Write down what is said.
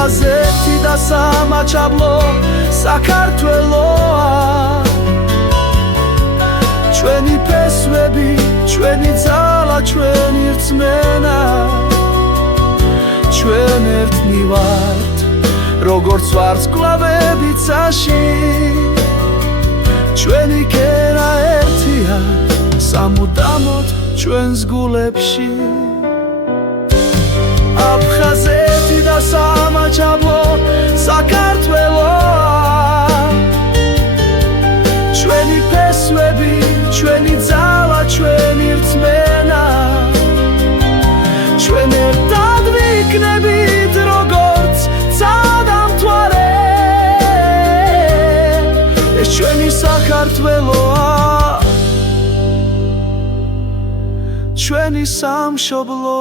აფხაზეთი და სამაჩაბლო საქართველოა ჩვენი ფესვები ჩვენი ძალა ჩვენი რწმენა ჩვენ ერთნი ვართ როგორც ვარსკვლავები ცაში ჩვენი კერა ერთია სამუდამოდ ჩვენს გულებში აფხაზეთი და სამაჩაბლო საქართველოა ჩვენი ფესვები ჩვენი ძალა ჩვენი რწმენა ჩვენ ერთად ვიქნებით როგორც ცალდამთვარე ეს ჩვენი საქართველოა ჩვენი სამშობლო